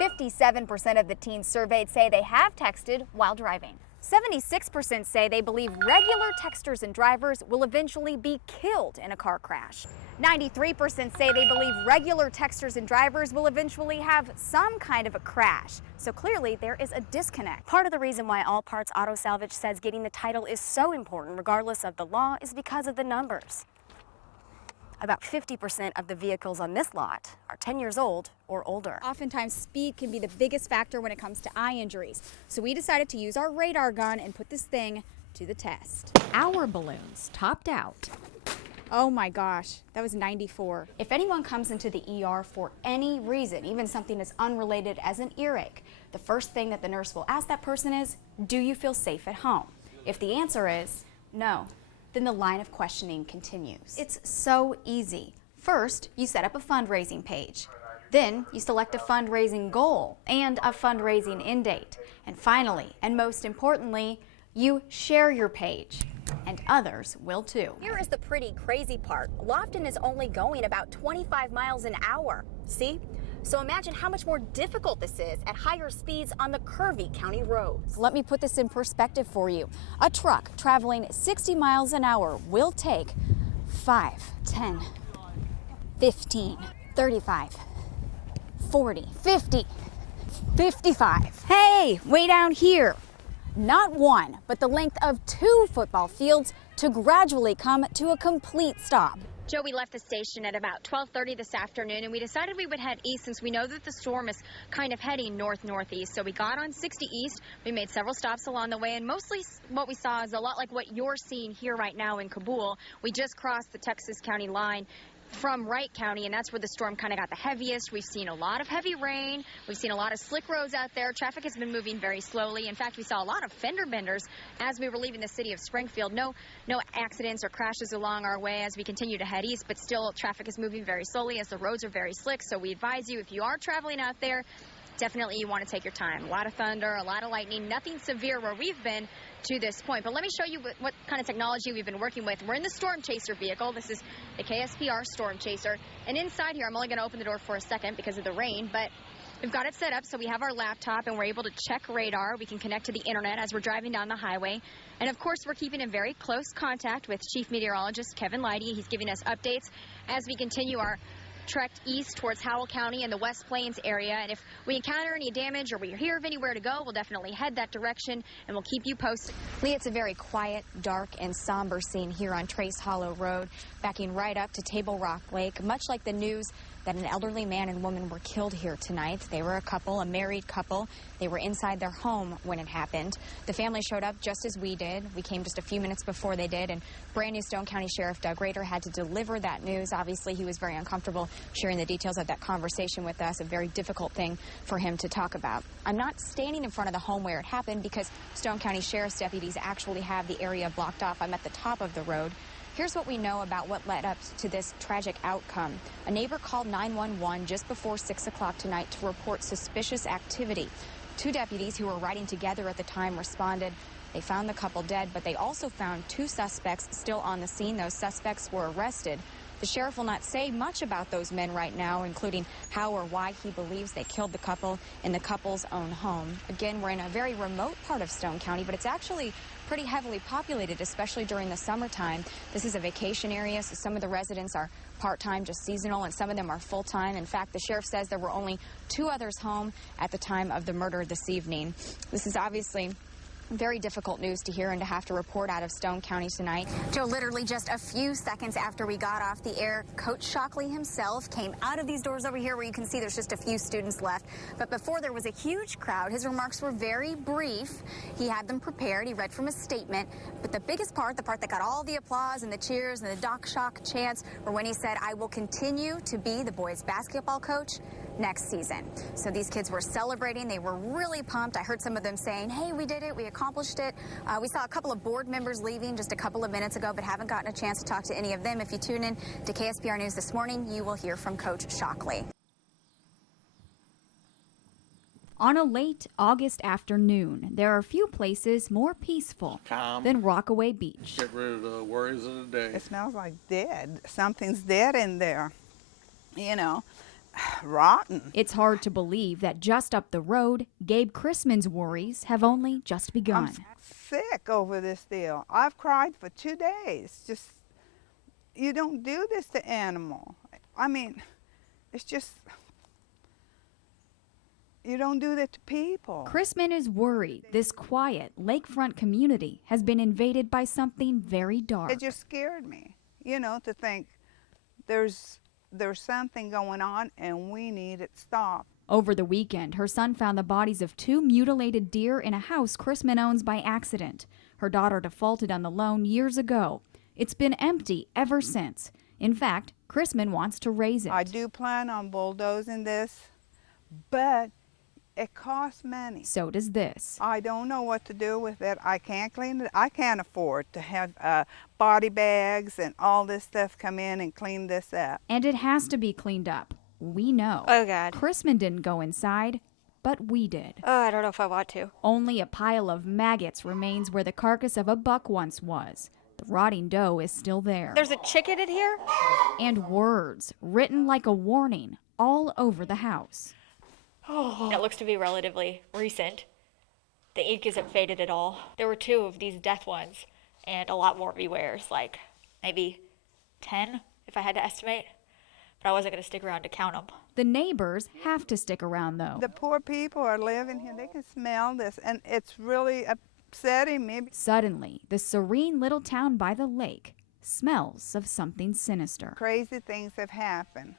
57% of the teens surveyed say they have texted while driving. 76% say they believe regular texters and drivers will eventually be killed in a car crash. 93% say they believe regular texters and drivers will eventually have some kind of a crash. So clearly there is a disconnect. Part of the reason why All Parts Auto Salvage says getting the title is so important regardless of the law is because of the numbers. About 50% of the vehicles on this lot are 10 years old or older. Oftentimes, speed can be the biggest factor when it comes to eye injuries. So we decided to use our radar gun and put this thing to the test. Our balloons topped out. Oh my gosh, that was 94. If anyone comes into the ER for any reason, even something as unrelated as an earache, the first thing that the nurse will ask that person is, do you feel safe at home? If the answer is no, then the line of questioning continues. It's so easy. First, you set up a fundraising page. Then you select a fundraising goal and a fundraising end date. And finally, and most importantly, you share your page. And others will too. Here is the pretty crazy part. Lofton is only going about 25 miles an hour. See? So imagine how much more difficult this is at higher speeds on the curvy county roads. Let me put this in perspective for you. A truck traveling 60 miles an hour will take 5, 10, 15, 35, 40, 50, 55. Hey, way down here. Not one, but the length of 2 football fields to gradually come to a complete stop. Joe, we left the station at about 12:30 this afternoon, and we decided we would head east since we know that the storm is kind of heading north-northeast. So we got on 60 East. We made several stops along the way, and mostly what we saw is a lot like what you're seeing here right now in Kabul. We just crossed the Texas County line from Wright County, and that's where the storm kind of got the heaviest. We've seen a lot of heavy rain. We've seen a lot of slick roads out there. Traffic has been moving very slowly. In fact, we saw a lot of fender benders as we were leaving the city of Springfield. No accidents or crashes along our way as we continue to head east, but still traffic is moving very slowly as the roads are very slick. So we advise you, if you are traveling out there, definitely you want to take your time. A lot of thunder, a lot of lightning, nothing severe where we've been to this point. But let me show you what kind of technology we've been working with. We're in the Storm Chaser vehicle. This is the KSPR Storm Chaser. And inside here, I'm only going to open the door for a second because of the rain, but we've got it set up so we have our laptop and we're able to check radar. We can connect to the internet as we're driving down the highway. And of course, we're keeping in very close contact with Chief Meteorologist Kevin Leidy. He's giving us updates as we continue our trek east towards Howell County and the West Plains area. And if we encounter any damage or we hear of anywhere to go, we'll definitely head that direction and we'll keep you posted. Lee, it's a very quiet, dark, and somber scene here on Trace Hollow Road, backing right up to Table Rock Lake, much like the news that an elderly man and woman were killed here tonight. They were a couple, a married couple. They were inside their home when it happened. The family showed up just as we did. We came just a few minutes before they did, and brand new Stone County Sheriff Doug Rader had to deliver that news. Obviously, he was very uncomfortable sharing the details of that conversation with us, a very difficult thing for him to talk about. I'm not standing in front of the home where it happened because Stone County Sheriff's deputies actually have the area blocked off. I'm at the top of the road. Here's what we know about what led up to this tragic outcome. A neighbor called 911 just before 6 o'clock tonight to report suspicious activity. 2 deputies who were riding together at the time responded. They found the couple dead, but they also found 2 suspects still on the scene. Those suspects were arrested. The sheriff will not say much about those men right now, including how or why he believes they killed the couple in the couple's own home. Again, we're in a very remote part of Stone County, but it's actually pretty heavily populated, especially during the summertime. This is a vacation area, so some of the residents are part-time, just seasonal, and some of them are full-time. In fact, the sheriff says there were only 2 others home at the time of the murder this evening. This is obviously very difficult news to hear and to have to report out of Stone County tonight. Joe, literally just a few seconds after we got off the air, Coach Shockley himself came out of these doors over here where you can see there's just a few students left. But before there was a huge crowd, his remarks were very brief. He had them prepared. He read from a statement. But the biggest part, the part that got all the applause and the cheers and the Doc Shock chants, were when he said, "I will continue to be the boys' basketball coach next season." So these kids were celebrating. They were really pumped. I heard some of them saying, "Hey, we did it. We accomplished it." We saw a couple of board members leaving just a couple of minutes ago, but haven't gotten a chance to talk to any of them. If you tune in to KSPR News this morning, you will hear from Coach Shockley. On a late August afternoon, there are few places more peaceful than Rockaway Beach. Get rid of the worries of the day. It smells like dead. Something's dead in there, you know. rotten. It's hard to believe that just up the road, Gabe Chrisman's worries have only just begun. I'm sick over this deal. I've cried for 2 days. Just, you don't do this to animal. I mean, it's just, you don't do that to people. Chrisman is worried this quiet lakefront community has been invaded by something very dark. It just scared me, you know, to think there's something going on and we need it stopped. Over the weekend, her son found the bodies of 2 mutilated deer in a house Chrisman owns by accident. Her daughter defaulted on the loan years ago. It's been empty ever since. In fact, Chrisman wants to raise it. I do plan on bulldozing this, but it costs money. So does this. I don't know what to do with it. I can't clean it. I can't afford to have body bags and all this stuff come in and clean this up. And it has to be cleaned up. We know. Oh, God. Chrisman didn't go inside, but we did. Oh, I don't know if I want to. Only a pile of maggots remains where the carcass of a buck once was. The rotting doe is still there. There's a chicken in here? And words written like a warning all over the house. Oh. It looks to be relatively recent. The ink isn't faded at all. There were 2 of these death ones, and a lot more bewares, like maybe 10 if I had to estimate. But I wasn't going to stick around to count them. The neighbors have to stick around, though. The poor people are living here. They can smell this, and it's really upsetting me. Suddenly, the serene little town by the lake smells of something sinister. Crazy things have happened.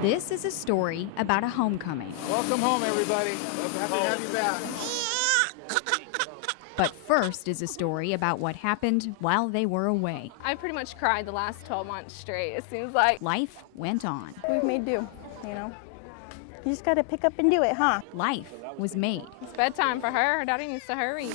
This is a story about a homecoming. Welcome home, everybody. Happy to have you back. But first is a story about what happened while they were away. I pretty much cried the last 12 months straight. It seems like Life went on. We've made do, you know. You just gotta pick up and do it, huh? Life was made. it's bedtime for her. Her daddy needs to hurry.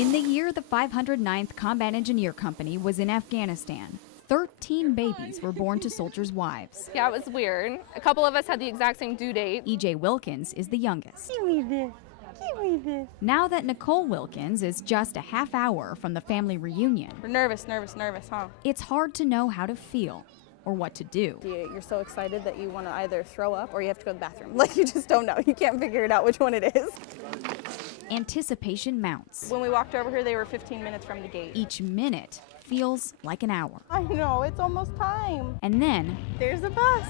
In the year the 509th Combat Engineer Company was in Afghanistan, 13 babies were born to soldiers' wives. Yeah, it was weird. A couple of us had the exact same due date. E.J. Wilkins is the youngest. Give me this. Give me this. Now that Nicole Wilkins is just a half hour from the family reunion, We're nervous, huh? it's hard to know how to feel or what to do. You're so excited that you want to either throw up or you have to go to the bathroom. Like, you just don't know. You can't figure it out which one it is. Anticipation mounts. When we walked over here, they were 15 minutes from the gate. Each minute feels like an hour. I know, it's almost time. And then There's a bus.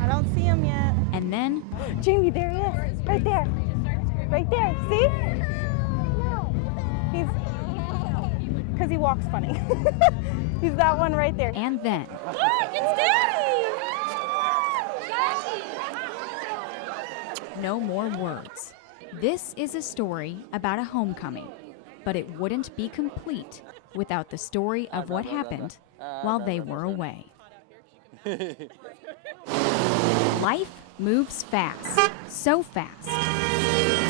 I don't see him yet. And then Jamie, there he is. Right there. Right there. See? He's, because he walks funny. He's that one right there. And then. Look, it's Daddy! No more words. This is a story about a homecoming, but it wouldn't be complete without the story of what happened while they were away. Life moves fast, so fast.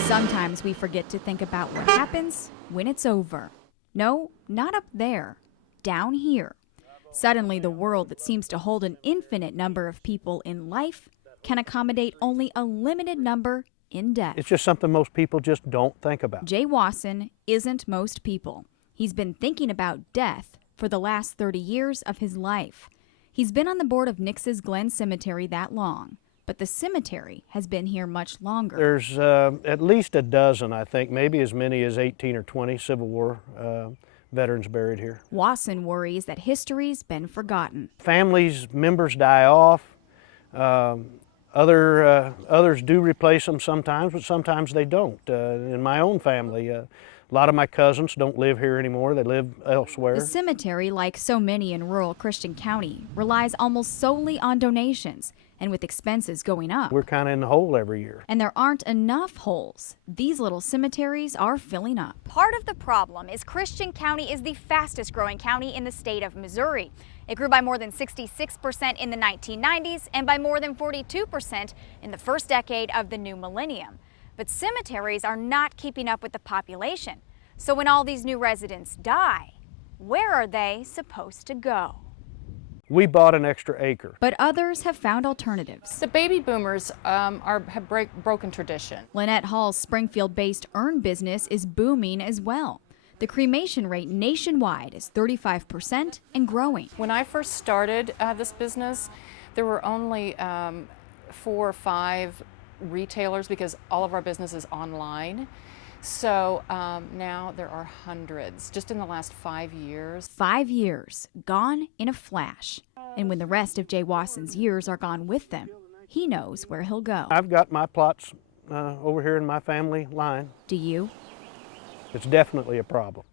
Sometimes we forget to think about what happens when it's over. No, not up there, down here. Suddenly, the world that seems to hold an infinite number of people in life can accommodate only a limited number in death. It's just something most people just don't think about. Jay Wasson isn't most people. He's been thinking about death for the last 30 years of his life. He's been on the board of Nix's Glen Cemetery that long, but the cemetery has been here much longer. There's at least a dozen, I think, maybe as many as 18 or 20 Civil War veterans buried here. Wasson worries that history's been forgotten. Families, members die off. Others do replace them sometimes, but sometimes they don't. In my own family, a lot of my cousins don't live here anymore. They live elsewhere. The cemetery, like so many in rural Christian County, relies almost solely on donations, and with expenses going up. We're kind of in the hole every year. And there aren't enough holes. These little cemeteries are filling up. Part of the problem is Christian County is the fastest growing county in the state of Missouri. It grew by more than 66% in the 1990s and by more than 42% in the first decade of the new millennium. But cemeteries are not keeping up with the population. So when all these new residents die, where are they supposed to go? We bought an extra acre. But others have found alternatives. The baby boomers have broken tradition. Lynette Hall's Springfield-based urn business is booming as well. The cremation rate nationwide is 35% and growing. When I first started this business, there were only 4 or 5 retailers because all of our business is online. So now there are hundreds, just in the last 5 years. 5 years, gone in a flash. And when the rest of Jay Wasson's years are gone with them, he knows where he'll go. I've got my plots over here in my family line. Do you? It's definitely a problem.